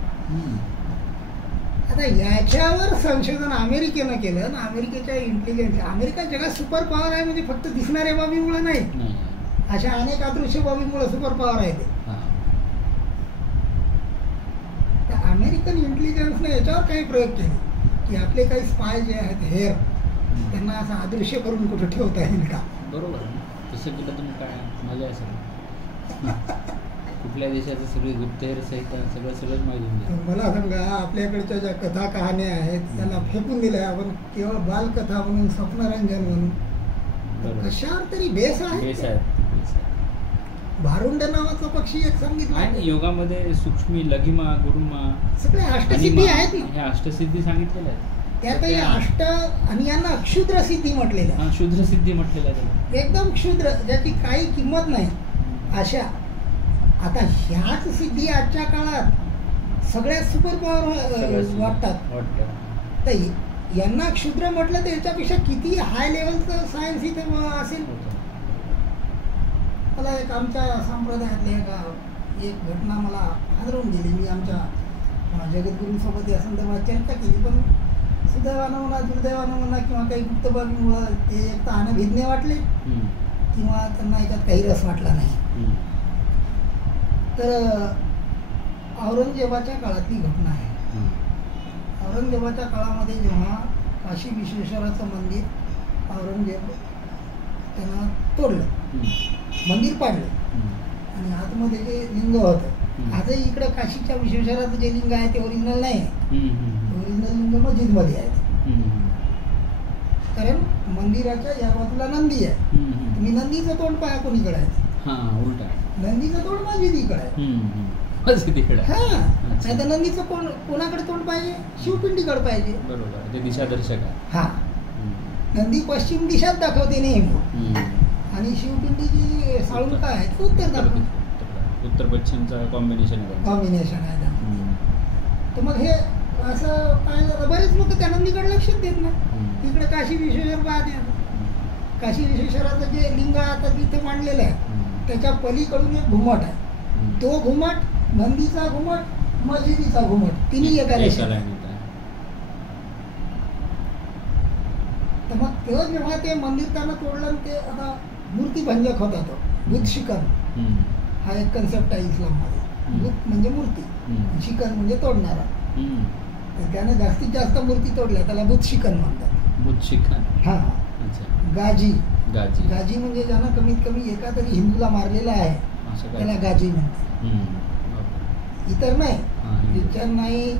आता याच्यावर संशोधन अमेरिकेनं केलं आणि अमेरिकेच्या इंटेलिजन्स. अमेरिका जगात सुपर पॉवर आहे, म्हणजे फक्त दिसणाऱ्या बाबीमुळे नाही, अशा अनेक अदृश्य बाबीमुळे सुपर पॉवर आहे ते. अमेरिकन इंटेलिजन्सने याच्यावर काही प्रयोग केले की आपले काही स्पाय जे आहेत हेअर, त्यांना असं अदृश्य करून कुठं ठेवता येईल का. बरोबर, तसं केलं तुम्ही काय मजा आहे सगळं. कुठल्या देशाचं सगळी गुप्तहेर सहित सगळंच माहिती होऊन. मला सांगा, आपल्याकडच्या ज्या कथा कहाण्या आहेत त्याला फेकून दिल्या आपण केवळ बालकथा म्हणून, स्वप्नरंजन म्हणून. कशावर तरी बेस आहे. भारुंड नावाचा पक्षी एक सांगितलं आहे योगामध्ये. सूक्ष्मी, लघिमा, गुरुमा, सगळे अष्टसिद्धी आहेत ना. ह्या अष्टसिद्धी सांगितलेल्या आहेत. त्यातही अष्ट आणि यांना क्षुद्र सिद्धी म्हटलेलं आहे. क्षुद्र सिद्धी म्हटलेलं आहे. एकदम क्षुद्र, ज्याची काही किंमत नाही अशा. आता ह्याच सिद्धी आजच्या काळात सगळ्यात सुपर पॉवर वाटतात. तर यांना क्षुद्र म्हटलं तर याच्यापेक्षा किती हाय लेवलचं सायन्स इथे असेल. मला एक आमच्या संप्रदायातली एक घटना मला हादरवून गेली. मी आमच्या जगद्गुरूंसोबत या संदर्भात चर्चा केली, पण सुदैवानं म्हणा, दुर्दैवानं म्हणा, किंवा काही गुप्तबाबीमुळं ते एक तर अनभिज्ञ वाटले किंवा त्यांना याच्यात काही रस वाटला नाही. तर औरंगजेबाच्या काळातली घटना आहे. औरंगजेबाच्या काळामध्ये जेव्हा काशी विश्वेश्वराचं मंदिर औरंगजेब त्यांना तोडलं, मंदिर पाडलं आणि आतमध्ये जे लिंग होतं, आजही इकडं काशीच्या विश्वेश्वराचं जे लिंग आहे ते ओरिजिनल नाही आहे. ओरिजिनल लिंग मस्जिदमध्ये आहे. कारण मंदिराच्या या बाजूला नंदी आहे. तुम्ही नंदीचं तोंड पाया कोणीकडे आहे? उलटा. नंदीचं तोंड मस्जिदीकडे आहे. मस्जिदीकडे. हा, नाही तर नंदीचं कोणाकडे तोंड पाहिजे? शिवपिंडीकडे पाहिजे. बरोबर, ते दिशादर्शक आहे. हा, नंदी पश्चिम दिशाच दाखवते नेहमी आणि शिवपिंडी जी साळुंका आहे ती उत्तर दाखवते. उत्तर पश्चिमचा कॉम्बिनेशन आहे. तर मग हे असं पाहिलं, बरेच लोक त्या नंदीकडे लक्ष देत नाही. इकडे काशी विश्वेश्वर पाहते. काशी विश्वेश्वराचं जे लिंग आता तिथे मांडलेलं आहे त्याच्या पलीकडून एक घुमट आहे. तो घुमट, नंदीचा घुमट, मस्जिदीचा घुमट, तिन्ही एका रेषेला. तर मग तो जेव्हा ते मंदिर त्यानं तोडलं, ते आता मूर्तीभंजक होता. तो बुद्ध शिकन हा एक कन्सेप्ट आहे इस्लाममध्ये. बुद्ध म्हणजे मूर्ती, शिकन म्हणजे तोडणारा. तर त्याने जास्तीत जास्त मूर्ती तोडल्या, त्याला बुद्ध शिकन म्हणतात. बुद्ध शिकन. हा, गाजी. गाजी म्हणजे ज्यानं कमीत कमी एका तरी हिंदूला मारलेला आहे त्याला गाजी म्हणतात. इतर नाही, ख्रिश्चन नाही,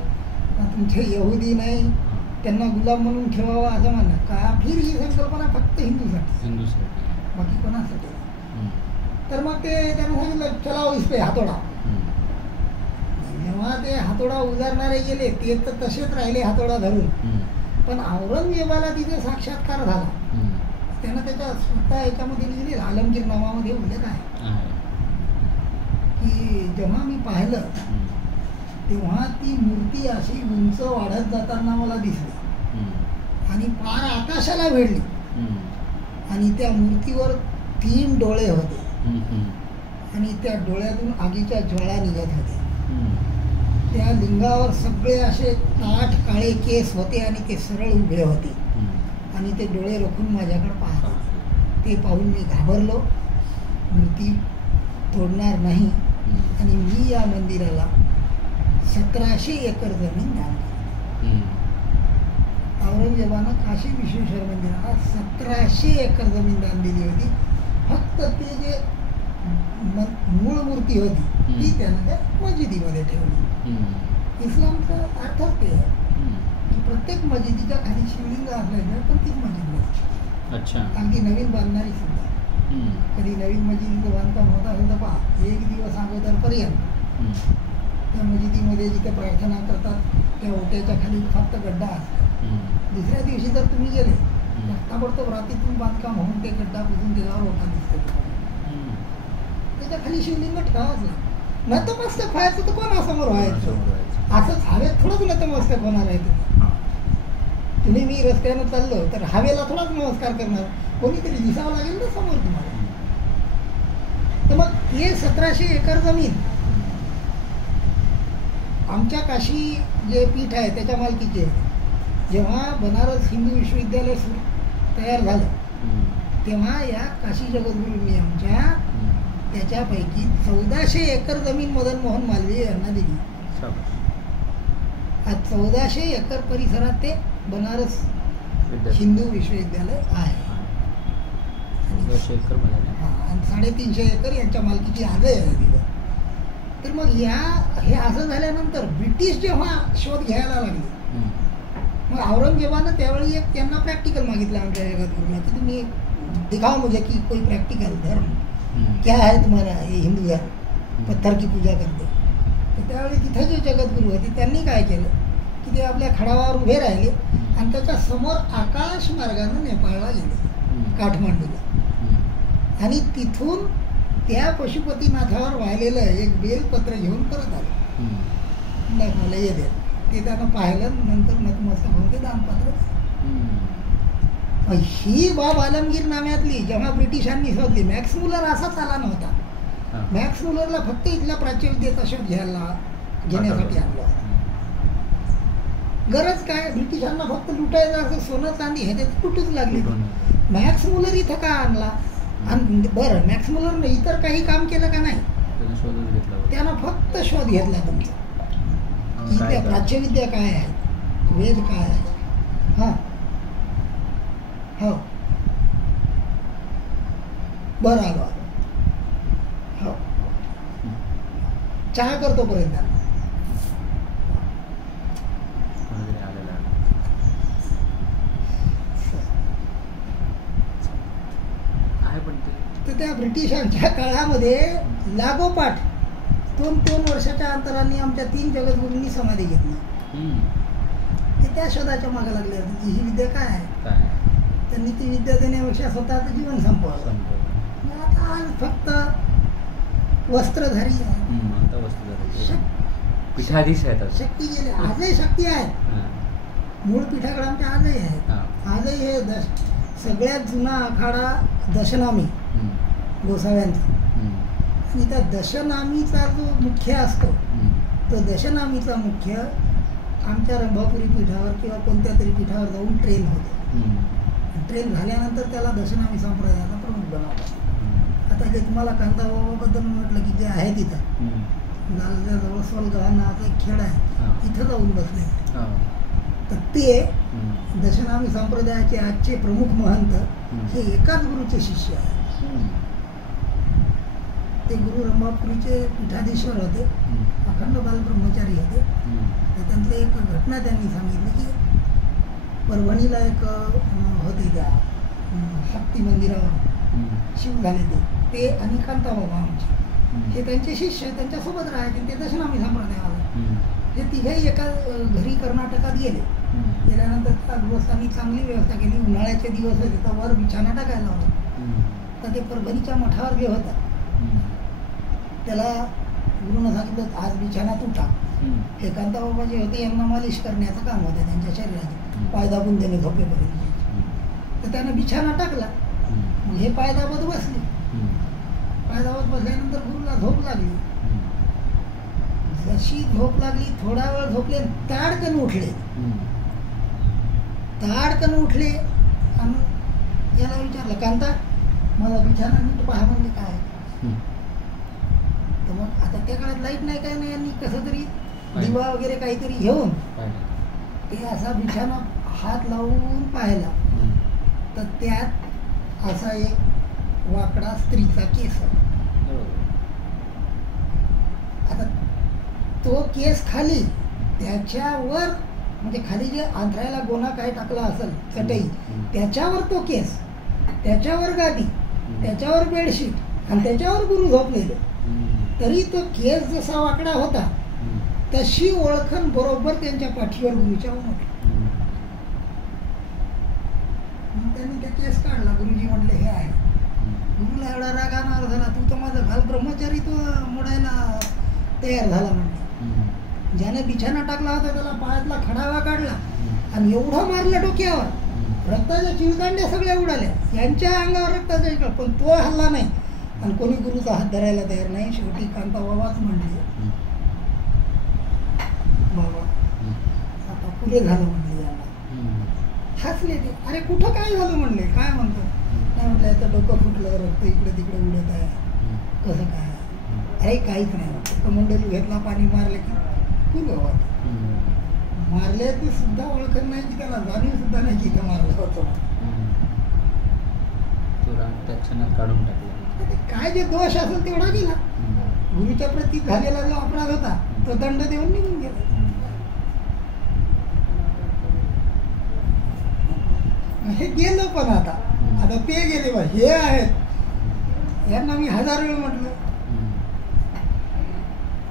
तुमचे यहुदी नाही, त्यांना गुलाम म्हणून ठेवावा असं म्हणणं. काफिर ही संकल्पना फक्त हिंदूसाठी, बाकी कोणासाठी. तर मग ते त्यानं सांगितलं चलाओ इस पे हातोडा. जेव्हा ते हातोडा उजारणारे गेले ते तर तसेच राहिले हातोडा धरून. पण औरंगजेबाला तिथे साक्षात्कार झाला. त्यानं त्याच्या स्वतः याच्यामध्ये लिहिले, आलमगीर नावामध्ये उल्लेख आहे की जेव्हा मी पाहिलं तेव्हा ती मूर्ती अशी उंच वाढत जाताना मला दिसली आणि पार आकाशाला भिडली. आणि त्या मूर्तीवर 3 डोळे होते आणि त्या डोळ्यातून आगीच्या ज्वाळा निघत होत्या. त्या लिंगावर सगळे असे ताठ काळे केस होते आणि ते सरळ उभे होते आणि ते डोळे रोखून माझ्याकडे पाहत होते. ते पाहून मी घाबरलो. मूर्ती तोडणार नाही आणि मी या मंदिराला 1700 एकर जमीन दान केली. औरंगजेबानं काशी विश्वेश्वर मंदिराला 1700 एकर जमीन दान दिली होती. फक्त ते जे मूळ मूर्ती होती ती त्यानं त्या मस्जिदीमध्ये ठेवली. इस्लामचा अर्थच ते आहे की प्रत्येक मस्जिदीच्या खाली शिवलिंग असल्याशिवाय पण तीच मस्जिद नसते. अच्छा. अगदी नवीन बांधणारी सुद्धा कधी नवीन मस्जिदीचं बांधकाम होत असेल तर पहा, 1 दिवस अगोदरपर्यंत त्या मस्जिदीमध्ये जिथे प्रार्थना करतात त्या ओट्याच्या खाली फक्त गड्डा असतो. दुसऱ्या दिवशी जर तुम्ही गेले तर ताबडतोब रात्रीतून बांधकाम होऊन ते गड्डा बुजून त्याच्यावर ओटा दिसतो. त्याच्या खाली शिवलिंग ठेवाच लागतं. नतमस्तक व्हायचं तर कोणासमोर व्हायचं? असंच हवेत थोडंच नतमस्तक होणार आहे. तुम्ही मी रस्त्यानं चाललो तर हवेला थोडाच नमस्कार करणार, कोणीतरी दिसावं लागेल ना समोर तुम्हाला. तर मग हे 1700 एकर जमीन आमच्या काशी जे पीठ आहे त्याच्या मालकीचे. जेव्हा बनारस हिंदू विश्वविद्यालय तयार झालं तेव्हा या काशी जगद्गुरूंनी आमच्या त्याच्यापैकी 1400 एकर जमीन मदन मोहन मालवीय यांना दिली. आज 1400 एकर परिसरात ते बनारस हिंदू विश्वविद्यालय आहे. आणि 350 एकर यांच्या मालकीची आजही आहे तिथं. तर मग हे असं झाल्यानंतर ब्रिटिश जेव्हा शोध घ्यायला लागले मग औरंगजेबानं त्यावेळी एक त्यांना प्रॅक्टिकल मागितलं आमच्या जगद्गुरूला की तुम्ही दिखाओ मुझे की कोई प्रॅक्टिकल धर्म क्या है तुम्हारा, हे हिंदू धर्म पत्थर की पूजा करते. तर त्यावेळी तिथे जे जगद्गुरू होते त्यांनी काय केलं की ते आपल्या खडावावर उभे राहिले आणि त्याच्या समोर आकाश मार्गानं नेपाळला गेले, काठमांडूला. आणि तिथून त्या पशुपतीनाथावर वाहिलेलं एक बेलपत्र घेऊन परत आले. मला येते ते त्यांना पाहिलं, नंतर नतमस्तक होऊन ते दानपात्र. ही बाब आलमगीर नाम्यातली जेव्हा ब्रिटिशांनी शोधली, मॅक्स मुलर असाच आला नव्हता. मॅक्स मुलरला फक्त इथला प्राच्यविद्येचा शोध घेण्यासाठी आणला. गरज काय, ब्रिटिशांना फक्त लुटायचं असं सोनं चांदी हे तुटूच लागली. मॅक्स मुलर इथं का आणला? आणि बरं मॅक्स मुलरने इतर काही काम केलं का नाही? त्यानं फक्त शोध घेतला तुमचा इथल्या प्राच्यविद्या काय आहे, वेद काय आहे. हा हो बरं आलो हो चहा करतो पर्यंत तर त्या ब्रिटिशांच्या काळामध्ये लागोपाठ 2 वर्षाच्या अंतराने आमच्या 3 जगद्गुरूंनी समाधी घेतली. ते त्या शोधाच्या मागे लागले होते की ही विद्या काय आहे. त्यांनी ती विद्या देण्यापेक्षा स्वतःचं जीवन संपवलं. आता आज फक्त वस्त्रधारी आहे, पीठाधीश आहेत, शक्ती गेले. आजही शक्ती आहे, मूळ पीठाकडे आमच्या आजही आहेत. आजही हे सगळ्यात जुना आखाडा दशनामी गोसाव्यांचा, आणि त्या दशनामीचा जो मुख्य असतो तो दशनामीचा मुख्य आमच्या रंभापुरी पीठावर किंवा कोणत्या तरी पीठावर जाऊन ट्रेन होते. ट्रेन झाल्यानंतर त्याला दशनामी संप्रदायाचा प्रमुख बनवतात. आता जे तुम्हाला कांताबाबाबद्दल म्हटलं की जे आहे तिथं जवळ सोलगाव नावाचा एक खेळ आहे, इथं जाऊन बसले. तर ते दशनामी संप्रदायाचे आजचे प्रमुख महंत हे एकाच गुरुचे शिष्य आहेत. ते गुरु रंभापुरीचे पीठाधीश्वर होते, अखंड बाल ब्रह्मचारी होते. तर त्यांचं एक घटना त्यांनी सांगितली की परभणीला एक होते त्या शक्ती मंदिरावर शिव झाले ते आणि कांताबाबा आमचे हे त्यांचे शिष्य त्यांच्यासोबत राहायचे. ते दशनामी संप्रदायाला हे तिघेही एका घरी कर्नाटकात गेले. गेल्यानंतर त्या गृहस्थांनी चांगली व्यवस्था केली. उन्हाळ्याचे दिवस होते तर वर बिछाना टाकायला होता. तर ते परभणीच्या मठावर जे होता त्याला गुरुनं सांगितलं आज बिछाना तू टाक. हे कांताबाबा जे होते यांना मालिश करण्याचं काम होतं त्यांच्या शरीरात, पाय दाबून देणे झोपेपर्यंत. तर त्यानं बिछाना टाकला. मग हे पाय दाबत बसले. पाय दाबत बसल्यानंतर गुरुला झोप लागली. जशी झोप लागली थोडा वेळ झोपले, ताडकन उठले. आणि याला विचारलं कांता मला बिछाना नीट पहा म्हणजे काय. तर मग आता त्या काळात लाईट नाही काय नाही, यांनी कसं तरी दिवा वगैरे काहीतरी घेऊन ते असा बिछाना हात लावून पाहिला. तर त्यात असा एक वाकडा स्त्रीचा केस. आता तो केस खाली त्याच्यावर म्हणजे खाली जे आंधळ्याला गोणा काय टाकला असेल चटई त्याच्यावर तो केस, त्याच्यावर गादी, त्याच्यावर बेडशीट आणि त्याच्यावर गुरु झोपलेले. तरी तो केस जसा वाकडा होता तशी ओळखण बरोबर त्यांच्या पाठीवर गुरुच्या उमटली. त्यांनी ते केस काढला. गुरुजी म्हटले हे आहे. गुरुला एवढा राग आणणार झाला, तू तर माझा घाल ब्रह्मचारी तो मोडायला तयार झाला म्हणले. ज्याने बिछाना टाकला होता त्याला पायातला खडावा काढला आणि एवढं मारलं डोक्यावर, रक्ताच्या चिळकांड्या सगळ्या उडाल्या. यांच्या अंगावर रक्ताच्या चिळकांड्या, पण तो हल्ला नाही आणि कोणी गुरुचा हात धरायला तयार नाही. शेवटी कांताबाबाच म्हणले बाबा आता पुरे झालं म्हणले. याला हसले ते. अरे कुठं काय झालं म्हणले. काय म्हणतो. नाही म्हटलं याचं डोकं फुटलं, रक्त इकडे तिकडे उडत आहे. कसं काय. अरे काहीच नाही. कमंडलू घेतला, पाणी मारले की पूर्ववाद मारले ते सुद्धा ओळखत नाही की त्याला जाणीव सुद्धा नाही की इथं मारलं होतं. काढून टाकलं. काय जे दोष असेल तेवढा गेला. गुरुच्या प्रती झालेला जो अपराध होता तो दंड देऊन निघून गेला. हे गेलं. पण आता ते गेले बा हे आहेत. यांना मी 1000 वेळ म्हटलं.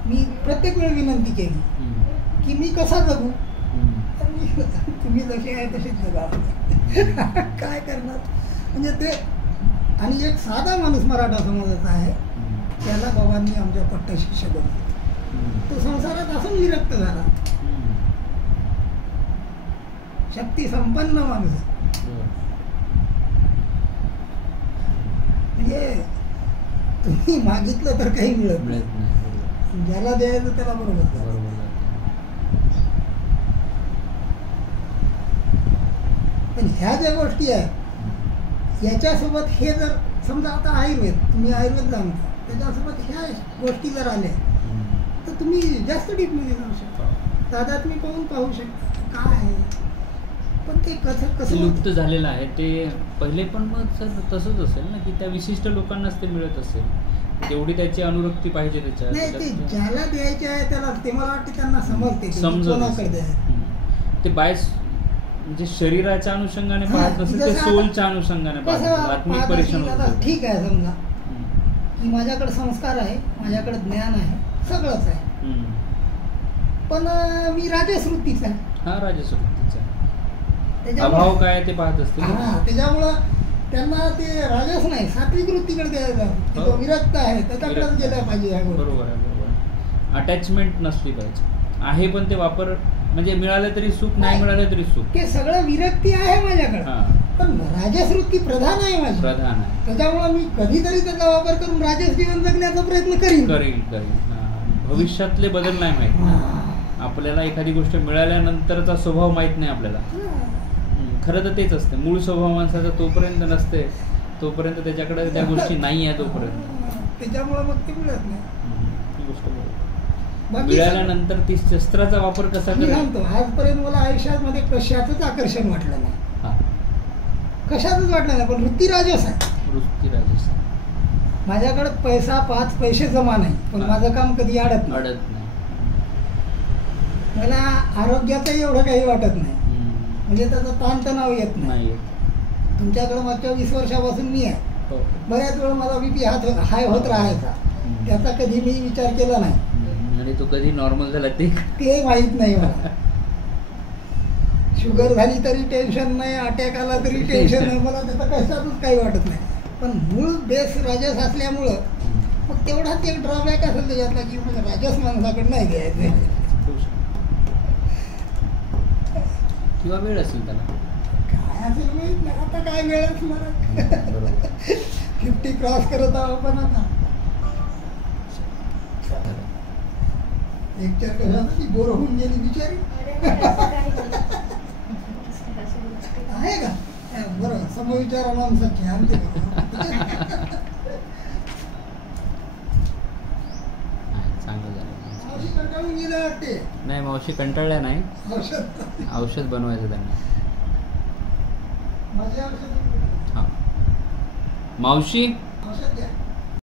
मी प्रत्येक वेळ विनंती केली की मी कसा जगू. तुम्ही जसे आहे तसेच जगा. काय करणार म्हणजे ते. आणि एक साधा माणूस मराठा समाजाचा आहे त्याला बाबांनी आमच्या पट्ट शिष्य बनवलं. तो संसारात असून विरक्त झाला. शक्ती संपन्न माणूस म्हणजे तुम्ही मागितलं तर काही मिळत नाही. ज्याला द्यायचं त्याला बरोबर. पण ह्या ज्या गोष्टी आहेत याच्यासोबत हे जर समजा आता आयुर्वेद, तुम्ही आयुर्वेद जाणता, त्याच्यासोबत ह्या गोष्टी जर आल्या तर तुम्ही जास्त डीपमध्ये जाऊ शकता. दादा तुम्ही पाहू शकता काय आहे. पण ते कसं लुप्त झालेलं आहे ते पहिले. पण मग सर तसंच असेल ना की त्या विशिष्ट लोकांनाच ते मिळत असेल. तेवढी त्याची अनुरक्ती पाहिजे त्याच्यात. नाही ते ज्याला द्यायचे आहे त्याला ते मला वाटते त्यांना समजते. ते बाय म्हणजे शरीराच्या अनुषंगाने पाहत नसेल ते सोलच्या अनुषंगाने पाहत. आत्मिक परीक्षण ठीक आहे. समजा की माझ्याकडे संस्कार आहे, माझ्याकडे ज्ञान आहे, सगळंच आहे. पण मी राजसवृत्तीचा आहे. हा राजसवृत्तीचा त्याच्यामुळं- अभाव काय ते पाहत असते. हा त्याच्यामुळं त्यांना ते राजस नाही सात्विक वृत्तीकडे द्यायचं. हो. तो विरक्त आहे त्याच्याकडेच गेल्या पाहिजे ह्या गोष्टी. बरोबर आहे, बरोबर आहे. अटॅचमेंट नसली पाहिजे. आहे पण ते वापर म्हणजे मिळालं तरी सुख, नाही मिळालं तरी सुख. ते सगळं विरक्ती आहे माझ्याकडे, हा पण राजसवृत्ती प्रधान आहे माझी. प्रधान आहे. त्याच्यामुळे मी कधीतरी त्याचा वापर करून राजस जीवन जगण्याचा प्रयत्न करीन. करीन. भविष्यातले बदल नाही माहित आपल्याला. एखादी गोष्ट मिळाल्यानंतरचा स्वभाव माहित नाही आपल्याला. खरं तर तेच असते. मूळ स्वभाव माणसाचा तोपर्यंत नसते तोपर्यंत त्याच्याकडे त्या गोष्टी नाही आहे तोपर्यंत. त्याच्यामुळे मग ते मिळत नाही. ती गोष्ट बरोबर. बाकी मिळाल्यानंतर ती शस्त्राचा वापर कसा मी करायचा. सांगतो आजपर्यंत मला आयुष्यामध्ये कशाचंच आकर्षण वाटलं नाही. हा कशाचंच वाटलं नाही. पण वृत्ती राजस आहे. वृत्ती राजस माझ्याकडे पैसा 5 पैसे जमा नाही, पण हा. माझं काम कधी अडत नाही. अडत नाही. मला आरोग्याचंही एवढं काही वाटत नाही. म्हणजे त्याचा ताणतणाव येत नाही. नाही. तुमच्याकडे मागच्या 20 वर्षापासून मी आहे. हो. बऱ्याच वेळा मला बीपी हाय होत राहायचा. त्याचा कधी मी विचार केला नाही. आणि तो कधी नॉर्मल झाला ते माहित नाही मला. शुगर झाली तरी टेन्शन नाही, अटॅक आला तरी टेन्शन नाही. मला त्याचा कशातच काही वाटत नाही. पण मूळ बेस राजस असल्यामुळं मग तेवढाच एक ड्रॉबॅक असेल त्याच्यातला की म्हणजे राजस माणसाकडे नाही द्यायचं. किंवा वेळ असेल त्याला. काय असेल माहित नाही. आता काय वेळ असणार. 50 क्रॉस करत आहो पण आता एक चार कशा ती बोर होऊन गेली बिचारी. आहे का बरं समविचारा माणसाची आणते चांगलं झालं. मावशी कंटाळून गेलं वाटते. नाही मावशी कंटाळल्या नाही. औषध औषध बनवायचं त्यांना. माझे औषध हा मावशी औषध द्या.